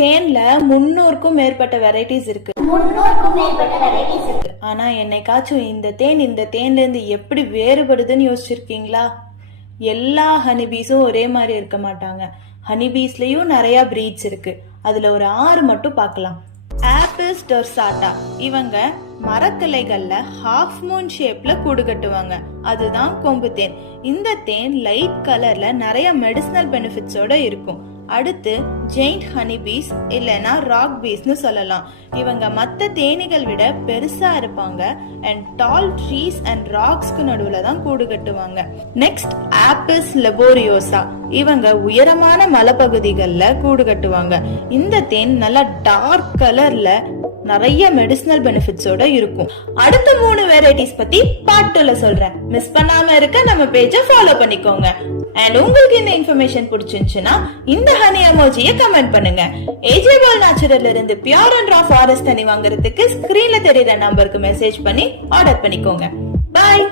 தேன்ல 300க்கும் மேற்பட்ட வெரைட்டிஸ் இருக்கு. ஆனா என்னைக்காச்சும் இந்த தேன்ல இருந்து எப்படி வேறுபடுதுன்னு யோசிச்சிருக்கீங்களா? எல்லா ஹனிபீஸும் ஒரே மாதிரி இருக்க மாட்டாங்க. ஹனிபீஸ்லயும் நிறைய பிரீட்ஸ் இருக்கு. அதுல ஒரு 6 மட்டும் பார்க்கலாம். ஆப்பிஸ் டொர்சாட்டா, இவங்க மரக்கிளைகள்ல ஹாஃப் மூன் ஷேப்ல கூடு கட்டுவாங்க. அதுதான் கொம்பு தேன். இந்த தேன் லைட் கலர்ல நிறைய மெடிசினல் பெனிஃபிட்ஸோட இருக்கும். அடுத்து ஜெயிண்ட் ஹனிபீஸ் இல்லனா ராக் பீஸ்னு சொல்லலாம். இவங்க மற்ற தேனீகள் விட பெருசா இருப்பாங்க அண்ட் டால் ட்ரீஸ் அண்ட் ராக்ஸ்க்கு நடுவுல தான் கூடு கட்டுவாங்க. நெக்ஸ்ட் ஆப்பிஸ் லெபோரியோசா, இவங்க உயரமான மலைப்பகுதிகள்ல கூடு கட்டுவாங்க. இந்த தேன் நல்லா டார்க் கலர்ல நிறைய மெடிசினல் பெனிஃபிட்ஸோட இருக்கும். அடுத்த 3 வெரைட்டிஸ் பத்தி பார்ட் 2ல சொல்றேன். மிஸ் பண்ணாம இருக்க நம்ம பேஜை ஃபாலோ பண்ணிக்கோங்க. அண்ட் உங்களுக்கு இந்த இன்ஃபர்மேஷன் பிடிச்சிருந்துச்சுன்னா இந்த ஹனி எமோஜியை கமெண்ட் பண்ணுங்க. ஏஜே பால் நேச்சுரல்ல இருந்து pure and raw forest honey வாங்குறதுக்கு ஸ்கிரீன்ல தெரியுற நம்பருக்கு மெசேஜ் பண்ணி ஆர்டர் பண்ணிக்கோங்க. பாய்.